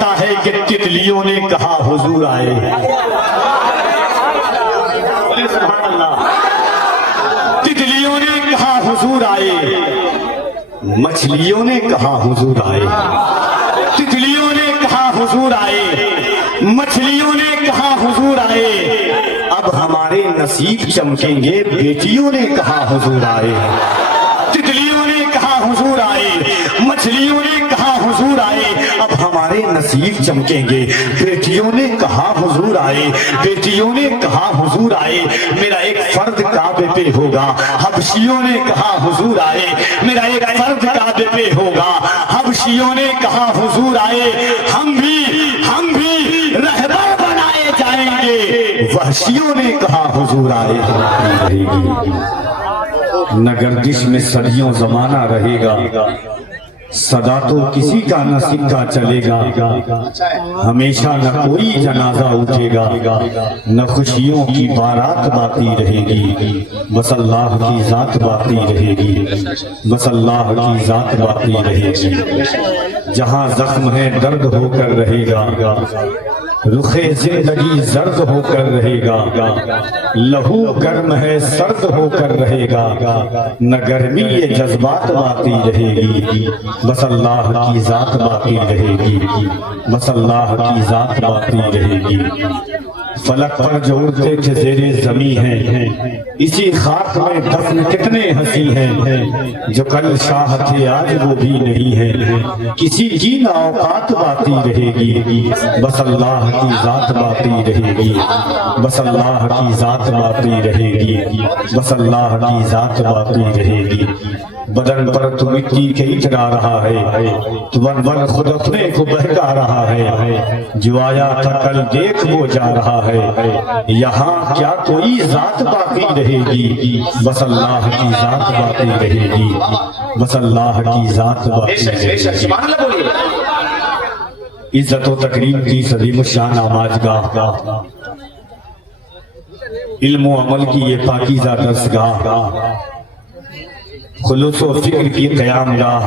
کہتا ہے کہ تتلیوں نے کہا حضور آئے، سبحان اللہ، تتلیوں نے کہا حضور آئے، مچھلیوں نے کہا حضور آئے، تتلیوں نے کہا حضور آئے، مچھلیوں نے کہا حضور آئے، اب ہمارے نصیب چمکیں گے، بیٹیوں نے کہا حضور آئے، تتلیوں نے کہا حضور آئے، مچھلیوں نے کہا حضور آئے، اب ہمارے نصیب چمکیں گے، بیٹیوں نے کہا حضور آئے، بیٹیوں نے کہا حضور آئے، میرا ایک فرد کعبے پہ ہوگا، حبشیوں نے کہا حضور آئے، میرا ایک فرد کعبے پہ ہوگا، حبشیوں نے کہا حضور آئے، ہم بھی رہبر بنائے جائیں گے، وحشیوں نے کہا حضور آئے، نہ گردش میں صدیوں زمانہ رہے گا، صدا تو کسی کا نہ سکہ چلے گا، ہمیشہ نہ کوئی جنازہ اٹھے گا، نہ خوشیوں کی بارات باقی رہے گی، بس اللہ کی ذات باقی رہے گی، بس اللہ کی ذات باقی رہے گی، جہاں زخم ہے درد ہو کر رہے گا، رخ زندگی زرد ہو کر رہے گا، لہو گرم ہے سرد ہو کر رہے گا، نہ گرمی یہ جذبات باقی رہے گی، بس اللہ کی ذات باقی رہے گی، بس اللہ کی ذات باقی رہے گی، فلک پر جو اڑتے تھے زیر زمیں ہیں، اسی خاک میں دفن کتنے ہنسی ہیں، جو کل شاہ تھے آج وہ بھی نہیں ہے، کسی کی نہ اوقات باقی رہے گی، بس اللہ کی ذات باقی رہے گی، بس اللہ کی ذات باقی رہے گی، بس اللہ کی ذات باقی رہے گی، بدن پر تو مٹی کے اترا رہا ہے، تو ون ون خود اپنے کو بہکا رہا ہے، جو آیا تھا کل دیکھ وہ جا رہا ہے، یہاں کیا کوئی ذات باقی رہے گی، بس اللہ کی ذات باقی رہے گی، بس اللہ کی ذات باقی رہے گی، عزت و تکریم کی عظیم الشان آماجگاہ، علم و عمل کی یہ پاکیزہ درسگاہ، خلوص و فکر کی قیام گاہ،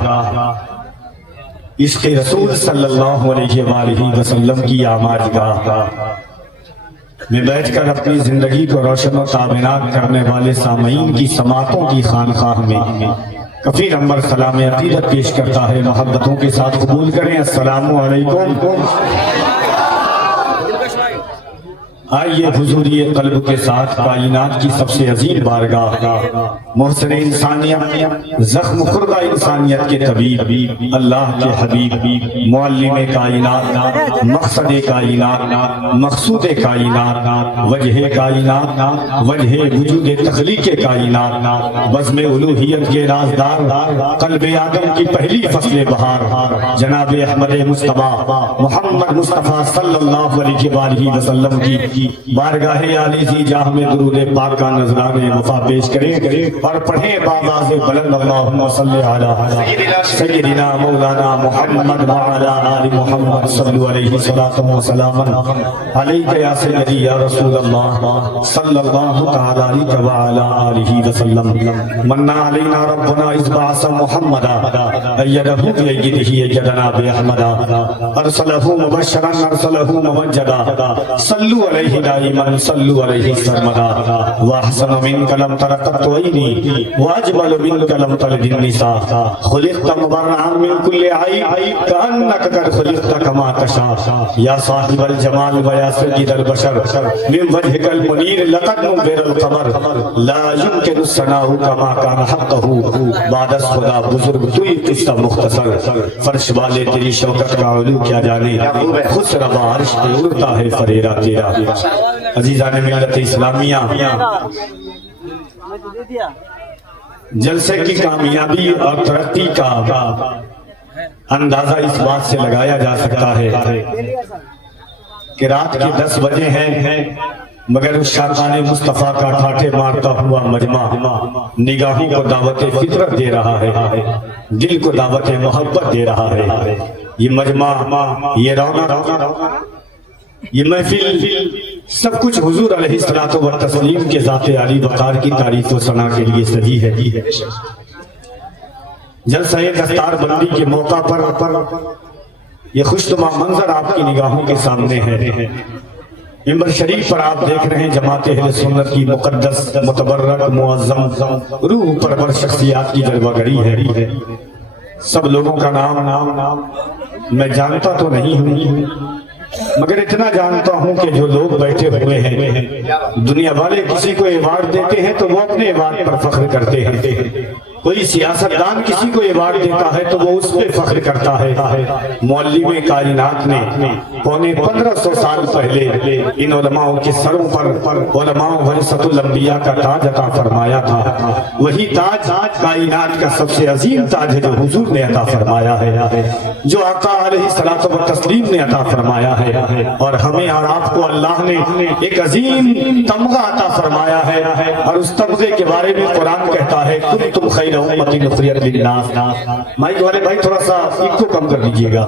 عشق رسول صلی اللہ علیہ وآلہ وسلم کی آماجگاہ میں بیٹھ کر اپنی زندگی کو روشن و تابناک کرنے والے سامعین کی سماعتوں کی خانقاہ میں کفیل نمبر سلام عقیدت پیش کرتا ہے، محبتوں کے ساتھ قبول کریں، السلام علیکم۔ آئیے حضوری قلب کے ساتھ کائنات کی سب سے عظیم بارگاہ، محسن انسانیت، زخم خوردہ انسانیت کے طبیب، اللہ کے حبیب، معلم کائنات، مقصد کائنات، مقصود کائنات، وجہ کائنات، وجہ وجود تخلیق کائنات، بزم الوہیت کے رازدار، قلب آدم کی پہلی فصل بہار، جناب احمد مصطفیٰ محمد مصطفیٰ صلی اللہ علیہ وآلہ وسلم کی بارگاہ عالی جاہ میں درود پاک کا نذرانِ وفا پیش کریں اور پڑھیں بآواز بلند، اللہم صلی علی سیدنا مولانا محمد وعلی آل محمد صلی علیہ وسلم، علیکہ یا سیدی یا رسول اللہ صلی اللہ تعالی علیہ وعلی آلہ وسلم، منع علینا ربنا اذ بعث محمدا ایدہ بیدہ ایدنا بأحمدا، ارسلہ مبشرا ارسلہ ممجدا، صلو علیہ دائما صلو علیہ سرمدا، واحسن من کلم ترقت عینی واجمل من کلم تلد النساء، خلقت مبرعا من کل عیب کأنک قد خلقت کما تشاء، یا صاحب الجمال و یا سید البشر، من وجهک المنیر لقد منور القمر، لا يمکن الثناء کما کان حقہ، بعد از خدا بزرگ توی قصہ مختصر، فرش والے تیری شوکت کا علو کیا جانے، خود ربا عرش پہ اڑتا ہے فریرہ تیرا۔ عزیزان ملت اسلامیہ، جلسے کی کامیابی اور ترقی کا اندازہ اس بات سے لگایا جا سکتا ہے کہ رات کے 10 بجے ہیں، مگر اس شاقان مصطفیٰ کا ٹھاٹھے مارتا ہوا مجمع نگاہوں کو دعوت فطرت دے رہا ہے، دل کو دعوت محبت دے رہا ہے، یہ مجمع، یہ رونق، یہ محفل، سب کچھ حضور علیہ الصلوۃ والتسلیم کے ذات عالی وقار کی تعریف و ثنا کے لیے سجی ہے۔ جلسہ دستار بندی کے موقع پر یہ خوشنما منظر آپ کی نگاہوں کے سامنے ہے۔ ممبر شریف پر آپ دیکھ رہے ہیں جماعت اہل سنت کی مقدس متبرک معظم روح پرور شخصیات کی جلوہ گری ہے۔ سب لوگوں کا نام میں جانتا تو نہیں ہوں، مگر اتنا جانتا ہوں کہ جو لوگ بیٹھے ہوئے ہیں، دنیا والے کسی کو ایوارڈ دیتے ہیں تو وہ اپنے ایوارڈ پر فخر کرتے ہیں، کوئی سیاستدان کسی کو ایوارڈ دیتا ہے تو وہ اس پہ فخر کرتا ہے۔ معلم کائنات نے پونے 1500 سال پہلے ان علماء کے سروں پر علماء ورثۃ الانبیاء کا تاج عطا فرمایا تھا۔ وہی تاج کائنات کا سب سے عظیم تاج ہے جو حضور نے عطا فرمایا ہے، جو آقا علیہ الصلوۃ والتسلیم نے عطا فرمایا ہے، اور ہمیں اور آپ کو اللہ نے ایک عظیم تمغہ عطا فرمایا ہے، اور اس تمغے کے بارے میں قرآن کہتا ہے کنتم خیر امت اخرجت للناس۔ مائک والے بھائی تھوڑا سا ایک کو کم کر دیجیے گا۔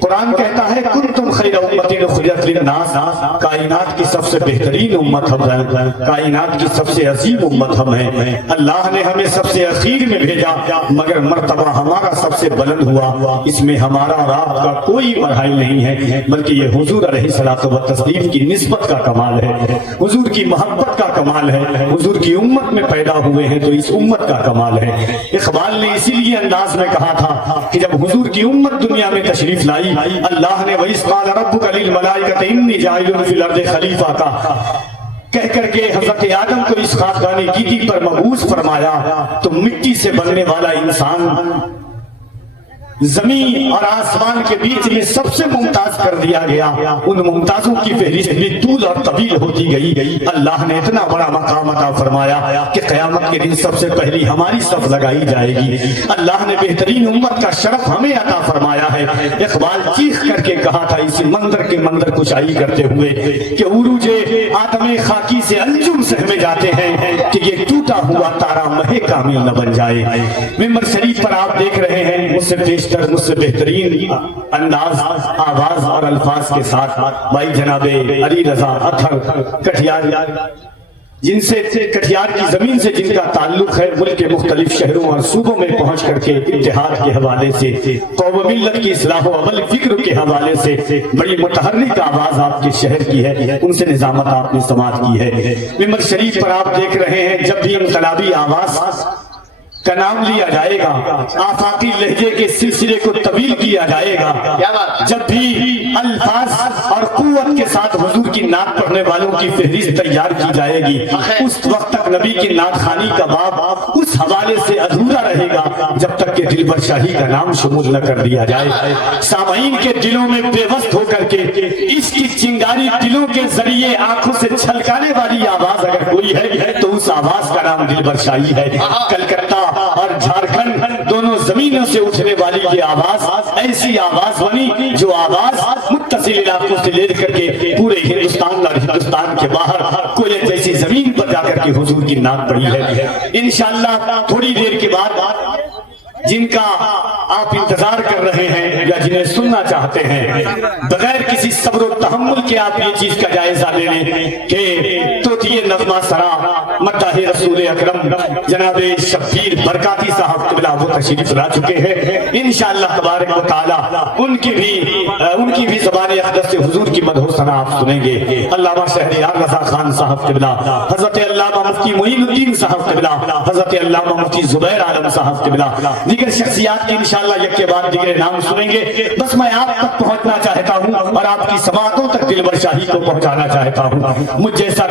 قرآن کہتا ہے کنتم خیر امت اخرجت للناس، کائنات کی سب سے بہترین امت ہم ہیں، کائنات کی سب سے عظیم امت ہم ہیں۔ اللہ نے ہمیں سب سے اخیر میں بھیجا، مگر مرتبہ ہمارا سب سے بلند ہوا، اس میں ہمارا اور آپ کا کوئی مرحل نہیں ہے، بلکہ یہ حضور علیہ الصلوۃ والتسلیم کی نسبت کا کمال ہے، حضور کی محبت کا کمال ہے، حضور کی امت میں پیدا ہوئے ہیں تو اس امت کا کمال ہے۔ اقبال نے اسی لیے انداز میں کہا تھا کہ جب حضور کی امت دنیا میں تشریف لائی، اللہ نے وَإِذْ قَالَ رَبُّكَ لِلْمَلَائِكَةِ إِنِّي جَاعِلٌ فِي الْأَرْضِ خلیفہ کا کہہ کر کے حضرت آدم کو اس خاکدان گیتی پر مبعوث فرمایا تو مٹی سے بننے والا انسان زمین اور آسمان کے بیچ میں سب سے ممتاز کر دیا گیا، ان ممتازوں کی فہرست بھی طول اور طویل ہوتی گئی۔ اللہ نے اتنا بڑا مقام عطا فرمایا کہ قیامت کے دن سب سے پہلی ہماری صف لگائی جائے گی۔ اللہ نے بہترین امت کا شرف ہمیں عطا فرمایا ہے۔ اقبال چیخ کر کے کہا تھا اسی منظر کے منظر کشائی کرتے ہوئے کہ عروج آدم خاکی سے انجم سہمے جاتے ہیں کہ یہ ٹوٹا ہوا تارا مہ کامل نہ بن جائے۔ ممبر شریف پر آپ دیکھ رہے ہیں مجھ سے مجھ سے بہترین انداز آواز اور الفاظ کے ساتھ بھائی جناب علی رضا اطہر کٹھیار، جن سے کٹھیار کی زمین سے جن کا تعلق ہے، ملک کے مختلف شہروں اور صوبوں میں پہنچ کر کے اتحاد کے حوالے سے، قوم و ملت کی اصلاح و عمل فکر کے حوالے سے بڑی متحرک آواز آپ کے شہر کی ہے، ان سے نظامت آپ نے سماعت کی ہے۔ ممبر شریف پر آپ دیکھ رہے ہیں جب بھی انقلابی آواز کا نام لیا جائے گا، آفاقی لہجے کے سلسلے کو طویل کیا جائے گا، جب بھی الفاظ اور قوت کے ساتھ حضور کی نعت پڑھنے والوں کی فہرست تیار کی جائے گی، اس وقت تک نبی کی نعت خوانی کا باب اس حوالے سے ادھورا رہے گا جب تک کہ دلبر شاہی کا نام شمول نہ کر دیا جائے۔ سامعین کے دلوں میں بے وست ہو کر کے اس کی چنگاری دلوں کے ذریعے آنکھوں سے چھلکانے والی آواز اگر کوئی ہے تو اس آواز کا نام دلبر شاہی ہے۔ کلکتہ اور جھارکھنڈ دونوں زمینوں سے اٹھنے والی یہ آواز ایسی آواز بنی جو آواز متصل علاقوں سے لے کر کے پورے ہندوستان اور ہندوستان کے باہر کوئلے جیسی زمین پر جا کر کے حضور کی نعت پڑھی ہے۔ انشاءاللہ تھوڑی دیر کے بعد جن کا آپ انتظار کر رہے ہیں یا جنہیں سننا چاہتے ہیں، بغیر کسی صبر و تحمل کے آپ یہ چیز کا جائزہ لے لیں کہ توتیے نغمہ سرا مداح رسول اکرم جناب شبیر برکاتی صاحب قبلہ وہ تشریف لا چکے ہیں۔ انشاءاللہ تبارک و تعالی ان کی بھی زبان اقدس سے حضور کی مدح و ثنا آپ سنیں گے۔ علامہ شہریار رضا خان صاحب قبلہ، حضرت علامہ مفتی معین الدین صاحب قبلہ، حضرت علامہ مفتی زبیر عالم صاحب قبلہ، دیگر شخصیات کی انشاءاللہ یک کے بعد دیگر نام سنیں گے۔ بس میں آپ تک پہنچنا چاہتا ہوں اور آپ کی سماعتوں تک دلبر شاہی کو پہنچانا چاہتا ہوں۔ مجھ جیسا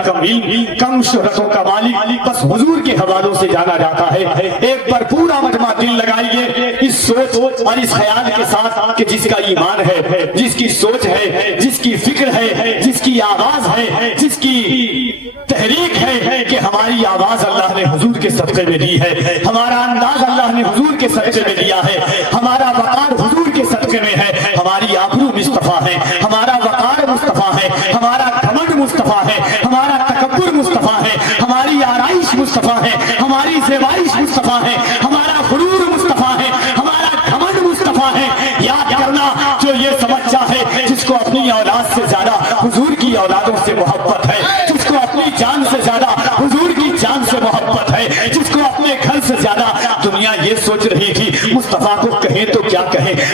کم شہرتوں کا مالک بس حضور کے حوالوں سے جانا جاتا ہے۔ ایک بار پورا مجمع دل لگائیے اس سوچ اور اس خیال کے ساتھ کہ جس کا ایمان ہے، جس کی سوچ ہے، جس کی فکر ہے، جس کی آواز ہے، جس کی تحریک ہے کہ ہماری آواز اللہ نے حضور کے صدقے میں دی ہے، ہمارا انداز اللہ نے حضور کے صدقے میں دیا ہے، ہمارا وقار حضور کے صدقے میں ہے، ہماری آبرو مصطفیٰ ہے، ہمارا وقار مصطفیٰ ہے، ہمارا گھمنڈ مصطفیٰ ہے، ہمارا تکبر مصطفیٰ ہے، ہماری آرائش مصطفیٰ ہے، ہماری زیبائش مصطفیٰ ہے، ہمارا غرور مصطفیٰ ہے، ہمارا گھمنڈ مصطفیٰ ہے۔ یاد کرنا جو یہ سمجھتا ہے جس کو اپنی اولاد سے زیادہ حضور کی اولادوں سے محبت ہے، جس کو اپنی جان سے زیادہ حضور کی جان سے محبت ہے، جس کو اپنے گھر سے زیادہ دنیا یہ سوچ رہی تھی مصطفیٰ کو کہیں تو کیا کہیں،